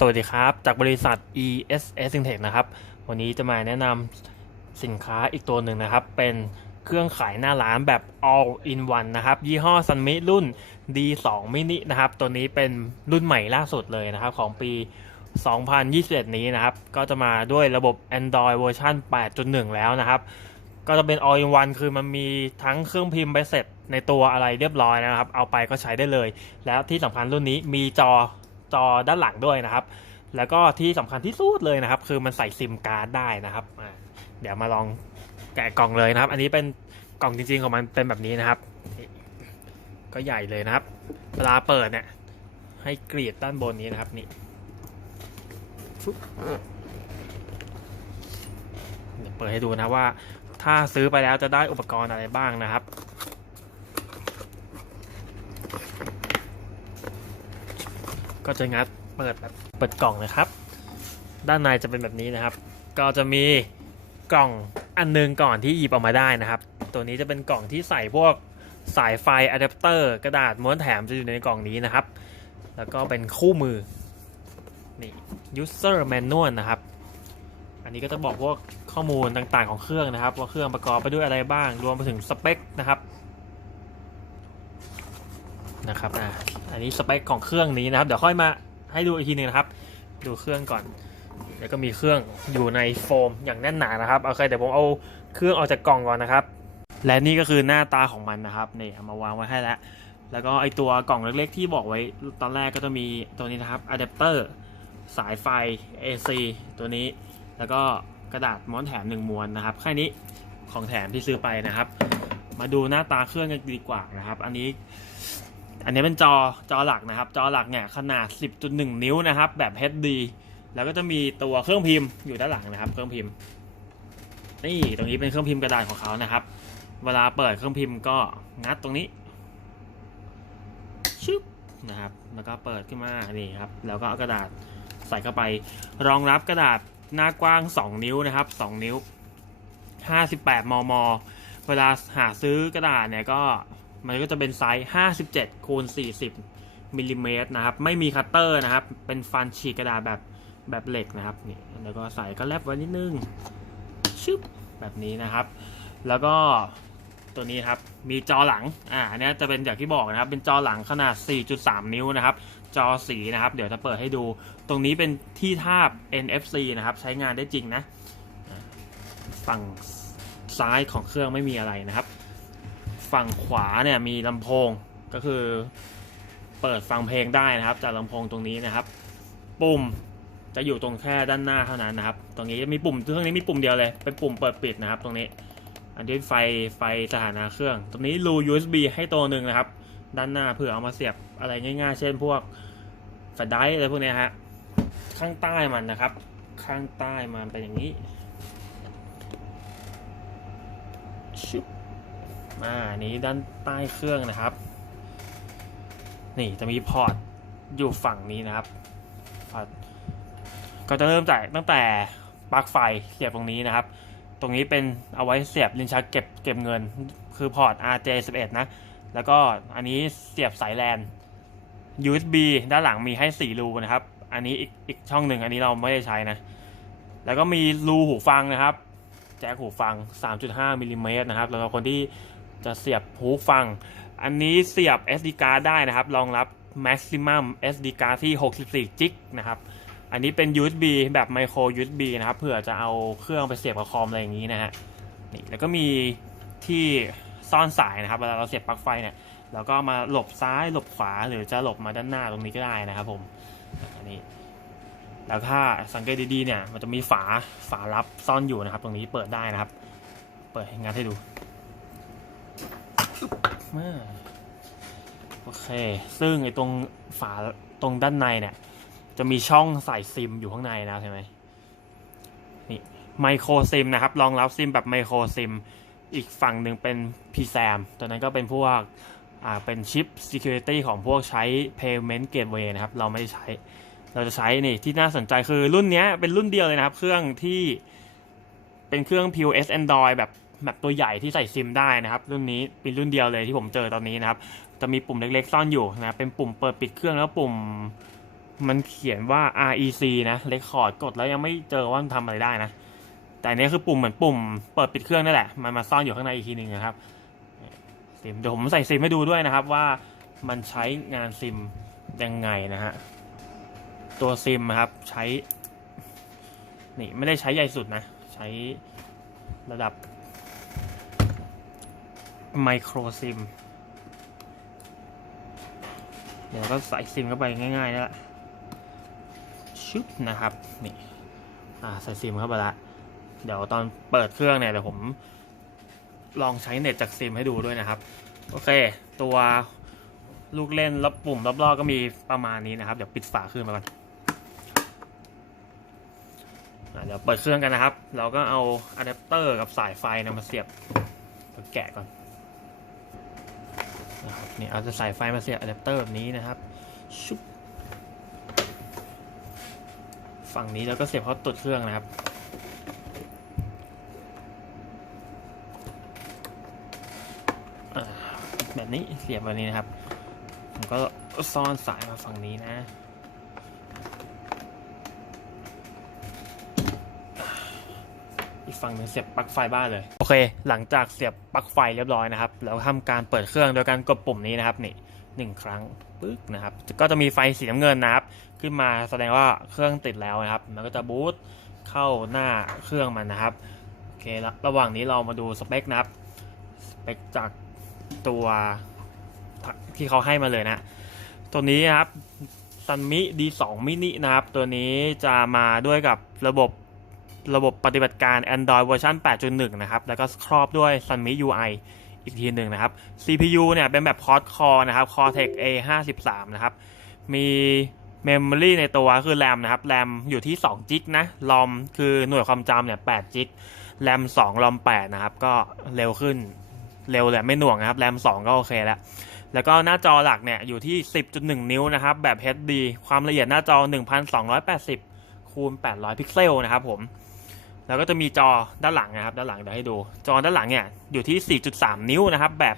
สวัสดีครับ จากบริษัท ESS Intech นะครับ วันนี้จะมาแนะนำสินค้าอีกตัวหนึ่งนะครับ เป็นเครื่องขายหน้าร้านแบบ all in one นะครับ ยี่ห้อ Sunmi รุ่น D2 mini นะครับ ตัวนี้เป็นรุ่นใหม่ล่าสุดเลยนะครับ ของปี 2021 นี้นะครับ ก็จะมาด้วยระบบ Android เวอร์ชัน8.1 แล้วนะครับ ก็จะเป็น all in one คือมันมีทั้งเครื่องพิมพ์ใบเสร็จในตัวอะไรเรียบร้อยนะครับ เอาไปก็ใช้ได้เลย แล้วที่สำคัญรุ่นนี้มีจอ จอด้านหลังด้วยนะครับ แล้วก็ที่สำคัญที่สุดเลยนะครับ คือมันใส่ซิมการ์ดได้นะครับเดี๋ยวมาลองแกะกล่องเลยนะครับ อันนี้เป็นกล่องจริงๆของมันเป็นแบบนี้นะครับ ก็ใหญ่เลยนะครับ เวลาเปิดเนี่ยให้กรีดด้านบนนี้นะครับนี่เดี๋ยวเปิดให้ดูนะว่า ถ้าซื้อไปแล้วจะได้อุปกรณ์อะไรบ้างนะครับ ก็จะงัดเปิดแบบเปิดกล่องนะครับ ด้านในจะเป็นแบบนี้นะครับ ก็จะมีกล่องอันหนึงก่อนที่หยิบออกมาได้นะครับ ตัวนี้จะเป็นกล่องที่ใส่พวกสายไฟอะแดปเตอร์กระดาษม้วนแถมจะอยู่ในกล่องนี้นะครับ แล้วก็เป็นคู่มือนี่ user manual นะครับ อันนี้ก็จะบอกพวกข้อมูลต่างๆของเครื่องนะครับ ว่าเครื่องประกอบไปด้วยอะไรบ้าง รวมไปถึงสเปคนะครับ นะครับอ่าอันนี้สเปคของเครื่องนี้นะครับเดี๋ยวค่อยมาให้ดูอีกทีหนึงนะครับ ดูเครื่องก่อนแล้วก็มีเครื่องอยู่ในโฟมอย่างแน่นหนานะครับโอเคเดี๋ยวผมเอาเครื่องออกจากกล่องก่อนนะครับ และนี่ก็คือหน้าตาของมันนะครับนี่มาวางไว้ให้แล้วแล้วก็ไอตัวกล่องเล็กๆที่บอกไว้ตอนแรกก็จะมีตัวนี้นะครับอะแดปเตอร์สายไฟ AC ตัวนี้ แล้วก็กระดาษม้วนแถมหนึ่งม้วนนะครับแค่นี้ของแถมที่ซื้อไปนะครับ มาดูหน้าตาเครื่องกันดีกว่านะครับ อันนี้ อันนี้เป็นจอจอหลักนะครับ จอหลักเนี่ยขนาด 10.1 นิ้วนะครับ แบบ HD แล้วก็จะมีตัวเครื่องพิมพ์อยู่ด้านหลังนะครับ เครื่องพิมพ์ นี่ตรงนี้เป็นเครื่องพิมพ์กระดาษของเขานะครับ เวลาเปิดเครื่องพิมพ์ก็งัดตรงนี้ชึบนะครับ แล้วก็เปิดขึ้นมานี่ครับ แล้วก็เอากระดาษใส่เข้าไป รองรับกระดาษหน้ากว้าง 2 นิ้วนะครับ 2 นิ้ว 58 มม เวลาหาซื้อกระดาษเนี่ยก็ มันก็จะเป็นไซส์ 57คูณ40มิลลิเมตรนะครับ ไม่มีคัตเตอร์นะครับ เป็นฟันฉีกกระดาษแบบแบบเหล็กนะครับ นี่ แล้วก็ใส่ก็แลบไว้นิดนึง ชึบ แบบนี้นะครับ แล้วก็ตัวนี้ครับ มีจอหลัง อ่าอันนี้จะเป็นอย่างที่บอกนะครับ เป็นจอหลังขนาด 4.3 นิ้วนะครับ จอสีนะครับ เดี๋ยวจะเปิดให้ดู ตรงนี้เป็นที่ทาบ NFC นะครับ ใช้งานได้จริงนะ ฝั่งซ้ายของเครื่องไม่มีอะไรนะครับ ฝั่งขวาเนี่ยมีลำโพงก็คือเปิดฟังเพลงได้นะครับ จากลำโพงตรงนี้นะครับ ปุ่มจะอยู่ตรงแค่ด้านหน้าเท่านั้นนะครับ ตรงนี้จะมีปุ่มเครื่องนี้มีปุ่มเดียวเลยเป็นปุ่มเปิดปิดนะครับ ตรงนี้ อันนี้ไฟไฟสถานะเครื่อง ตรงนี้รู USB ให้ตัวหนึ่งนะครับ ด้านหน้าเผื่อเอามาเสียบอะไรง่าย ๆ เช่นพวกแฟลชไดรฟ์อะไรพวกนี้ฮะข้างใต้มันนะครับ ข้างใต้มันเป็นอย่างนี้ชุบ อ่าอันนี้ด้านใต้เครื่องนะครับ นี่จะมีพอร์ตอยู่ฝั่งนี้นะครับพอร์ตก็จะเริ่มจากตั้งแต่ปลั๊กไฟเสียบตรงนี้นะครับ ตรงนี้เป็นเอาไว้เสียบลิ้นชักเก็บเก็บเงิน คือพอร์ต RJ11 นะ แล้วก็อันนี้เสียบสายแลน USB ด้านหลังมีให้ 4 รูนะครับ อันนี้อีกอีกช่องหนึ่งอันนี้เราไม่ได้ใช้นะ แล้วก็มีรูหูฟังนะครับ แจ็คหูฟัง 3.5มิลลิเมตรนะครับแล้วก็คนที่ จะเสียบหูฟัง อันนี้เสียบ SD card ได้นะครับรองรับ maximum SD card ที่ 64จิกนะครับอันนี้เป็น USB แบบ micro USB นะครับเผื่อจะเอาเครื่องไปเสียบกับคอมอะไรอย่างนี้นะฮะนี่แล้วก็มีที่ซ่อนสายนะครับเวลาเราเสียบปลั๊กไฟเนี่ยเราก็มาหลบซ้ายหลบขวาหรือจะหลบมาด้านหน้าตรงนี้ก็ได้นะครับผมอันนี้แล้วถ้าสังเกตดีๆเนี่ยมันจะมีฝาฝาลับซ่อนอยู่นะครับ ตรงนี้เปิดได้นะครับ เปิดงานให้ดู โอเค ซึ่งไอ้ตรงฝาตรงด้านในเนี่ย จะมีช่องใส่ซิมอยู่ข้างในนะใช่ไหมนี่ไมโครซิมนะครับรองรับซิมแบบไมโครซิม อีกฝั่งหนึ่งเป็น PSAM ตัวนั้นก็เป็นพวกอ่าเป็นชิป Security ของพวกใช้ Payment Gateway นะครับ เราไม่ได้ใช้ เราจะใช้นี่ที่น่าสนใจคือรุ่นนี้เป็นรุ่นเดียวเลยนะครับ เครื่องที่เป็นเครื่อง POS Android แบบ แบบตัวใหญ่ที่ใส่ซิมได้นะครับ รุ่นนี้เป็นรุ่นเดียวเลยที่ผมเจอตอนนี้นะครับ จะมีปุ่มเล็กๆซ่อนอยู่นะเป็นปุ่มเปิดปิดเครื่องแล้วปุ่มมันเขียนว่า REC นะ Record กดแล้วยังไม่เจอว่ามันทำอะไรได้นะ แต่อันนี้คือปุ่มเหมือนปุ่มเปิดปิดเครื่องนั่นแหละ มันมาซ่อนอยู่ข้างในอีกทีหนึ่งนะครับซิมเดี๋ยวผมใส่ซิมให้ดูด้วยนะครับว่ามันใช้งานซิมยังไงนะฮะ ตัวซิมนะครับใช้ นี่ไม่ได้ใช้ใหญ่สุดนะ ใช้ระดับ ไมโครซิม เดี๋ยวก็ใส่ซิมเข้าไปง่ายๆนี่แหละชึบนะครับนี่อ่าใส่ซิมเข้าไปละเดี๋ยวตอนเปิดเครื่องเนี่ยเดี๋ยวผมลองใช้เน็ตจากซิมให้ดูด้วยนะครับ โอเค ตัวลูกเล่นรอบปุ่มรอบๆก็มีประมาณนี้นะครับ เดี๋ยวปิดฝาเครื่องมาก่อนเดี๋ยวเปิดเครื่องกันนะครับ เราก็เอาอะแดปเตอร์กับสายไฟนะมาเสียบแกะก่อน นะครับนี่เอาจะสายไฟมาเสียบอะแดปเตอร์แบบนี้นะครับชุบฝั่งนี้แล้วก็เสียบเข้าตัดเครื่องนะครับแบบนี้เสียบแบบนี้นะครับผมก็ซ่อนสายมาฝั่งนี้นะ อีกฝั่งหนึงเสียบปลั๊กไฟบ้านเลย โอเค หลังจากเสียบปลั๊กไฟเรียบร้อยนะครับ แล้วทำการเปิดเครื่องโดยการกดปุ่มนี้นะครับนี่หนึ่งครั้งปึ๊กนะครับ ก็จะมีไฟสีน้ำเงินนะครับ ขึ้นมาแสดงว่าเครื่องติดแล้วนะครับ มันก็จะบูตเข้าหน้าเครื่องมันนะครับ โอเคแล้วระหว่างนี้เรามาดูสเปคนะครับ สเปคจากตัวที่เขาให้มาเลยนะ ตัวนี้นะครับซันมิ D2 mini นะครับ ตัวนี้จะมาด้วยกับระบบ ระบบปฏิบัติการ Android เวอร์ชัน8.1 นะครับ แล้วก็ครอบด้วย Sunmi UI อีกทีหนึ่งนะครับ CPU เนี่ยเป็นแบบ Quad Core นะครับ Cortex A53 นะครับ มี Memory ในตัวคือ RAM นะครับ RAM อยู่ที่2 g b นะ ROM คือหน่วยความจำเนี่ย8 g b RAM 2 ROM 8นะครับ ก็เร็วขึ้นเร็วแหละไม่หน่วงนะครับ RAM 2ก็โอเคแล้ว แล้วก็หน้าจอหลักเนี่ยอยู่ที่ 10.1 นิ้วนะครับ แบบ HD ความละเอียดหน้าจอ 1280 คูณ 800 พิกเซลนะครับผม แล้วก็จะมีจอด้านหลังนะครับ ด้านหลังเดี๋ยวให้ดู จอด้านหลังเนี่ยอยู่ที่ 4.3 นิ้วนะครับ แบบ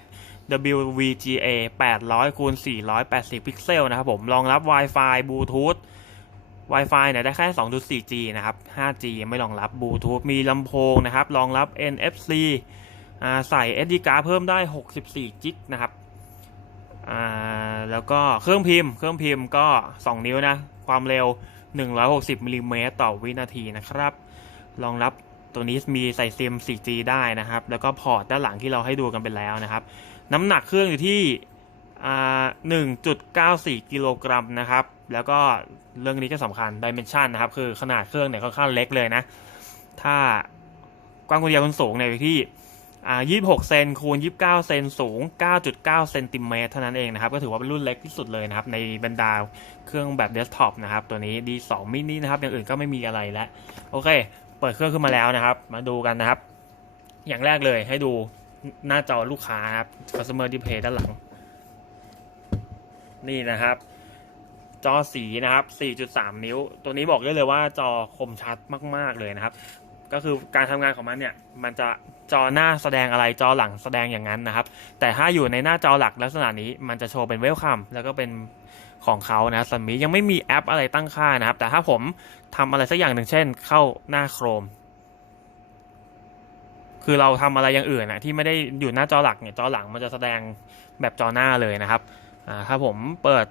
WVGA 800คูณ480 พิกเซลนะครับผม รองรับ Wi-Fi Bluetooth Wi-Fi เนี่ยได้แค่ 2.4G นะครับ 5G ยังไม่รองรับ Bluetooth มีลำโพงนะครับ รองรับ NFC ใส่ SD card เพิ่มได้ 64 g b นะครับ แล้วก็เครื่องพิมพ์ เครื่องพิมพ์ก็ 2 นิ้วนะ ความเร็ว 160มิลลิเมตรต่อวินาทีนะครับ รองรับตัวนี้มีใส่ซิม 4G ได้นะครับ แล้วก็พอร์ตด้านหลังที่เราให้ดูกันไปแล้วนะครับ น้ำหนักเครื่องอยู่ที่อ่า1.94 กิโลกรัมนะครับ แล้วก็เรื่องนี้ก็สำคัญ dimension นะครับ คือขนาดเครื่องเนี่ยค่อนข้างเล็กเลยนะ ถ้ากว้างคนเดียวคนสูงเนี่ยอยู่ที่อ่า26 เซนคูณ 29 เซนสูง 9.9 เซนติเมตรเท่านั้นเองนะครับ ก็ถือว่าเป็นรุ่นเล็กที่สุดเลยนะครับ ในบรรดาเครื่องแบบเดสก์ท็อปนะครับ ตัวนี้ D2 mini นะครับ อย่างอื่นก็ไม่มีอะไรแล้ว โอเค เปิดเครื่องขึ้นมาแล้วนะครับ มาดูกันนะครับ อย่างแรกเลยให้ดูหน้าจอลูกค้าครับ customer display ด้านหลัง นี่นะครับ จอสีนะครับ 4.3 นิ้ว ตัวนี้บอกได้เลยว่าจอคมชัดมาก ๆ เลยนะครับ ก็คือการทำงานของมันเนี่ย มันจะจอหน้าแสดงอะไรจอหลังแสดงอย่างนั้นนะครับ แต่ถ้าอยู่ในหน้าจอหลักลักษณะนี้มันจะโชว์เป็นเวลคัมแล้วก็เป็น ของเขานะสัมมียังไม่มีแอปอะไรตั้งค่านะครับ แต่ถ้าผมทำอะไรสักอย่างหนึ่งเช่น เข้าหน้าโครมคือเราทำอะไรอย่างอื่นนะที่ไม่ได้อยู่หน้าจอหลักเนี่ยจอหลังมันจะแสดงแบบจอหน้าเลยนะครับถ้าผมเปิด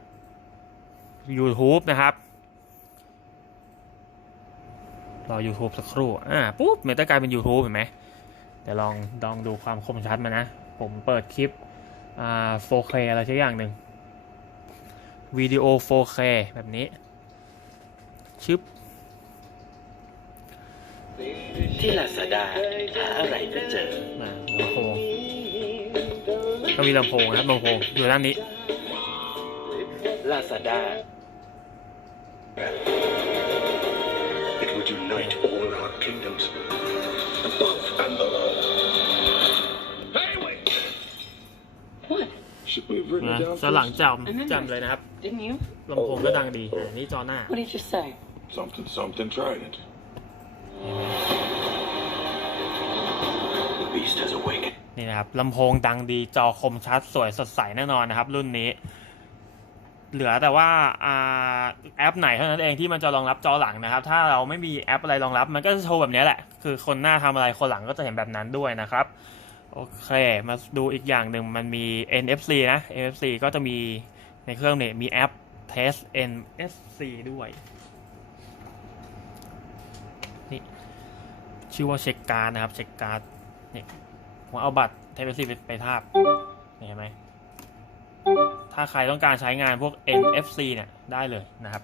YouTube นะครับรอ YouTube สักครู่ อ่า ปุ๊บ มันจะกลายเป็น YouTube เห็นไหมเดี๋ยวลองลองดูความคมชัดมานะ ผมเปิดคลิป อ่า 4K อะไรสักอย่างหนึ่ง วิดีโอ 4K แบบนี้ ชึบ ที่ลาซาด้าหาอะไรก็เจออ่าลำโพงก็มีลำโพงนะครับลำโพงอยู่ด้านนี้ลาซาด้า we have written นะ it down จอหลัง first? จำจำเลยนะครับ Didn't you? ลำโพงก็ดังดีอ่านี่จอหน้า What did you say? Something, something, trident. The beast has awakened. นี่นะครับลำโพงดังดีจอคมชัดสวยสดใสแน่นอนนะครับ รุ่นนี้ เหลือแต่ว่าอ่าแอปไหนเท่านั้นเองที่มันจะรองรับจอหลังนะครับ ถ้าเราไม่มีแอปอะไรรองรับ มันก็จะโชว์แบบนี้แหละ คือคนหน้าทำอะไรคนหลังก็จะเห็นแบบนั้นด้วยนะครับ โอเค มาดูอีกอย่างหนึ่งมันมี NFC นะ NFC ก็จะมีในเครื่องเนี่ยมีแอป Test NFC ด้วย นี่ ชื่อว่าเช็คการ์ดนะครับ เช็คการ์ดนี่ผมเอาบัตร Type C ไปไปทาบเห็นไหม ถ้าใครต้องการใช้งานพวก NFC เนี่ย ได้เลยนะครับ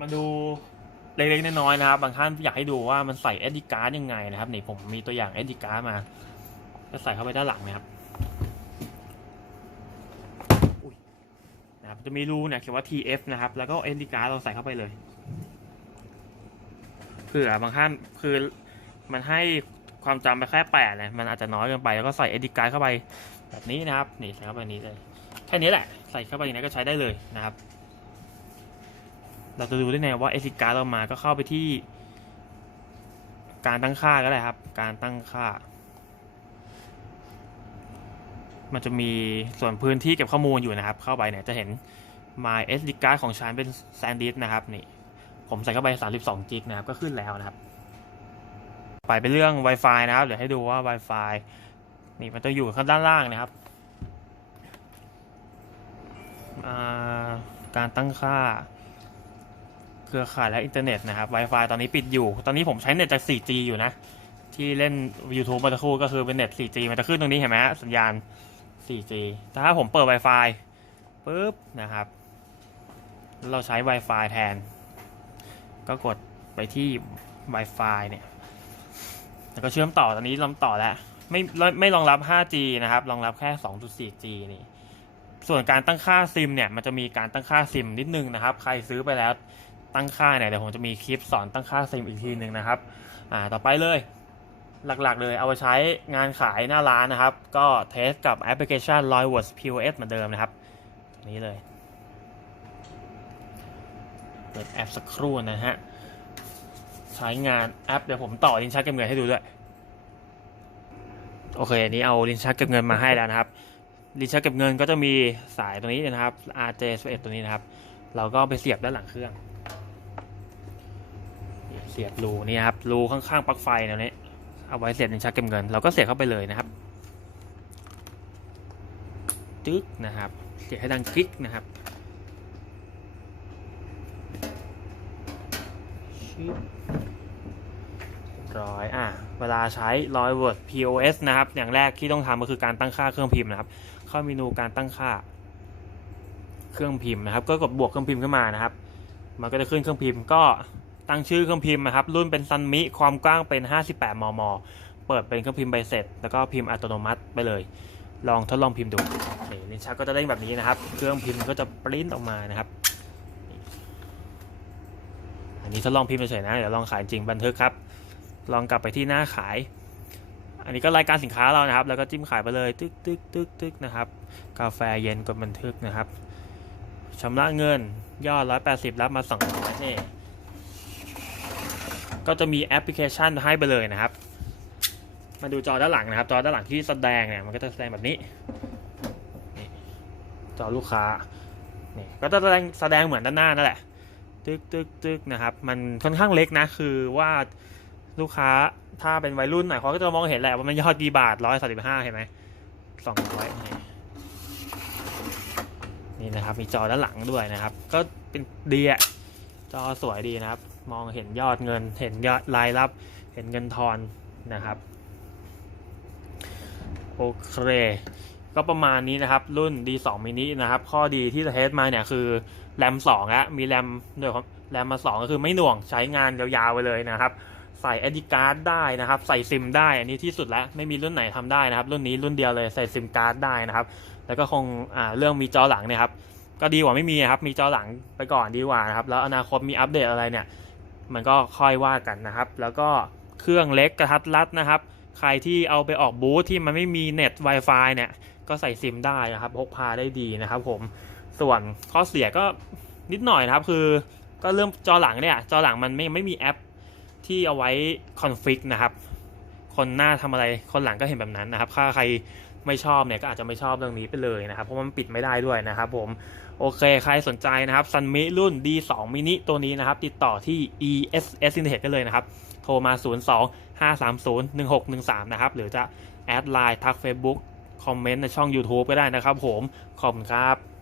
มาดู เล็กๆน้อยๆนะครับ บางท่านอยากให้ดูว่ามันใส่ SD card ยังไงนะครับนี่ผมมีตัวอย่าง SD card มาก็ใส่เข้าไปด้านหลังนะครับนะครับ จะมีรูเนี่ยเขียนว่า TF นะครับ แล้วก็ SD card เราใส่เข้าไปเลยเผื่อบางท่านคือมันให้ความจำไปแค่แปดเลยมันอาจจะน้อยเกินไปแล้วก็ใส่ SD card เข้าไปแบบนี้นะครับนี่ใส่เข้าไปนี้เลยแค่นี้แหละ ใส่เข้าไปอย่างนี้ก็ใช้ได้เลยนะครับ เราจะดูได้ไงว่า SD card เรามาก็เข้าไปที่การตั้งค่าก็ได้ครับ การตั้งค่า มันจะมีส่วนพื้นที่เก็บข้อมูลอยู่นะครับ เข้าไปเนี่ยจะเห็น my SD card ของฉันเป็น SanDisk นะครับนี่ผมใส่เข้าไป 32จิกนะครับ ก็ขึ้นแล้วนะครับ ไปเป็นเรื่อง Wi-Fi นะครับ เดี๋ยวให้ดูว่า Wi-Fi นี่มันจะอยู่ข้างด้านล่างนะครับ การตั้งค่า รือข่ายและอินเทอร์เน็ตนะครับ Wi-Fi ตอนนี้ปิดอยู่ ตอนนี้ผมใช้เน็ตจาก 4G อยู่นะ ที่เล่น YouTube มาตะคู่ก็คือเป็นเน็ต 4G มันจะขึ้นตรงนี้เห็นไหมฮะสัญญาณ 4G แต่ถ้าผมเปิด Wi-Fi ปุ๊บนะครับ เราใช้ Wi-Fi แทน ก็กดไปที่ Wi-Fi เนี่ยแล้วก็เชื่อมต่อตอนนี้ลำต่อแล้วไม่ไม่รองรับ 5G นะครับ รองรับแค่ 2.4G นี่ ส่วนการตั้งค่าซิมเนี่ย มันจะมีการตั้งค่าซิมนิดนึงนะครับ ใครซื้อไปแล้ว ตั้งค่าเนี่ยเดี๋ยวผมจะมีคลิปสอนตั้งค่าซิมอีกทีหนึ่งนะครับอ่าต่อไปเลยหลักๆเลยเอาไปใช้งานขายหน้าร้านนะครับ ก็เทสกับแอปพลิเคชัน l o y w o r d POS เหมือนเดิมนะครับนี้เลยเปิดแอปสักครู่นะฮะใช้งานแอปเดี๋ยวผมต่อลิ้นชักเก็บเงินให้ดูด้วย โอเคอันนี้เอาลิ้นชักเก็บเงินมาให้แล้วนะครับลิ้นชักเก็บเงินก็จะมีสายตัวนี้นะครับ RJ11 ตัวนี้นะครับ เราก็ไปเสียบด้านหลังเครื่อง สียบรูนี่ครับรูข้างๆปลั๊กไฟแนวนี้เอาไว้เสียบลิ้นชักเก็บเงิน เราก็เสียบเข้าไปเลยนะครับจึ๊กนะครับ เสียบให้ดังคลิกนะครับชิบร้อยอะเวลาใช้ร้อย Word POS นะครับ อย่างแรกที่ต้องทำก็คือการตั้งค่าเครื่องพิมพ์นะครับ เข้าเมนูการตั้งค่า เครื่องพิมพ์นะครับ ก็กดบวกเครื่องพิมพ์ขึ้นมานะครับ มันก็จะขึ้นเครื่องพิมพ์ก็ ตั้งชื่อเครื่องพิมพ์นะครับ รุ่นเป็นซันมิความกว้างเป็น 58 มม เปิดเป็นเครื่องพิมพ์ใบเสร็จ แล้วก็พิมพ์อัตโนมัติไปเลย ลองทดลองพิมพ์ดูนี่ลิ้นชักก็จะเด้งแบบนี้นะครับ เครื่องพิมพ์ก็จะปริ้นออกมานะครับ อันนี้ทดลองพิมพ์เฉยๆนะ เดี๋ยวลองขายจริงบันทึกครับ ลองกลับไปที่หน้าขาย อันนี้ก็รายการสินค้าเรานะครับ แล้วก็จิ้มขายไปเลย ตึกตึกตึกตึกนะครับ กาแฟเย็นกดบันทึกนะครับชำระเงินยอด 180 รับมา200นี่ ก็จะมีแอปพลิเคชันให้ไปเลยนะครับ มาดูจอด้านหลังนะครับ จอด้านหลังที่แสดงเนี่ยมันก็จะแสดงแบบนี้นี่จอลูกค้านี่ก็จะแสดงแสดงเหมือนด้านหน้านั่นแหละตึกตึกตึกนะครับ มันค่อนข้างเล็กนะ คือว่าลูกค้าถ้าเป็นวัยรุ่นหน่อยเขาก็จะมองเห็นแหละว่ามันยอดกี่บาทร้อยสามสิบห้าเห็นไหมสองร้อยนี่นะครับ มีจอด้านหลังด้วยนะครับ ก็เป็นดีอะจอสวยดีนะครับ มองเห็นยอดเงิน เห็นยอดรายรับ เห็นเงินทอนนะครับโอเค ก็ประมาณนี้นะครับ รุ่น D2 mini นะครับ ข้อดีที่จะเทสมาเนี่ยคือแรม2แล้วมีแรมด้วยครับแรมมา2ก็คือไม่หน่วงใช้งานยาวๆไปเลยนะครับ ใส่ SD card ได้นะครับ ใส่ซิมได้อันนี้ที่สุดแล้ว ไม่มีรุ่นไหนทำได้นะครับ รุ่นนี้รุ่นเดียวเลยใส่ซิมการ์ดได้นะครับ แล้วก็คงอ่าเรื่องมีจอหลังเนี่ยครับก็ดีกว่าไม่มีครับ มีจอหลังไปก่อนดีกว่านะครับ แล้วอนาคตมีอัปเดตอะไรเนี่ย มันก็ค่อยว่ากันนะครับ แล้วก็เครื่องเล็กกระทัดรัดนะครับ ใครที่เอาไปออกบูธที่มันไม่มีเน็ต Wi-Fi เนี่ย ก็ใส่ซิมได้นะครับพกพาได้ดีนะครับ ผม ส่วนข้อเสียก็นิดหน่อยนะครับ คือก็เริ่มจอหลังเนี่ย จอหลังมันไม่ไม่มีแอปที่เอาไว้คอนฟิกนะครับ คนหน้าทำอะไร คนหลังก็เห็นแบบนั้นนะครับ ถ้าใครไม่ชอบเนี่ยก็อาจจะไม่ชอบเรื่องนี้ไปเลยนะครับ เพราะมันปิดไม่ได้ด้วยนะครับ ผม โอเค ใครสนใจนะครับซันมิรุ่น D2 mini ตัวนี้นะครับ ติดต่อที่ ESS Internet กันเลยนะครับ โทรมา 02 530 1613 นะครับ หรือจะแอดไลน์ทัก Facebook คอมเมนต์ในช่อง YouTube ก็ได้นะครับผม ขอบคุณครับ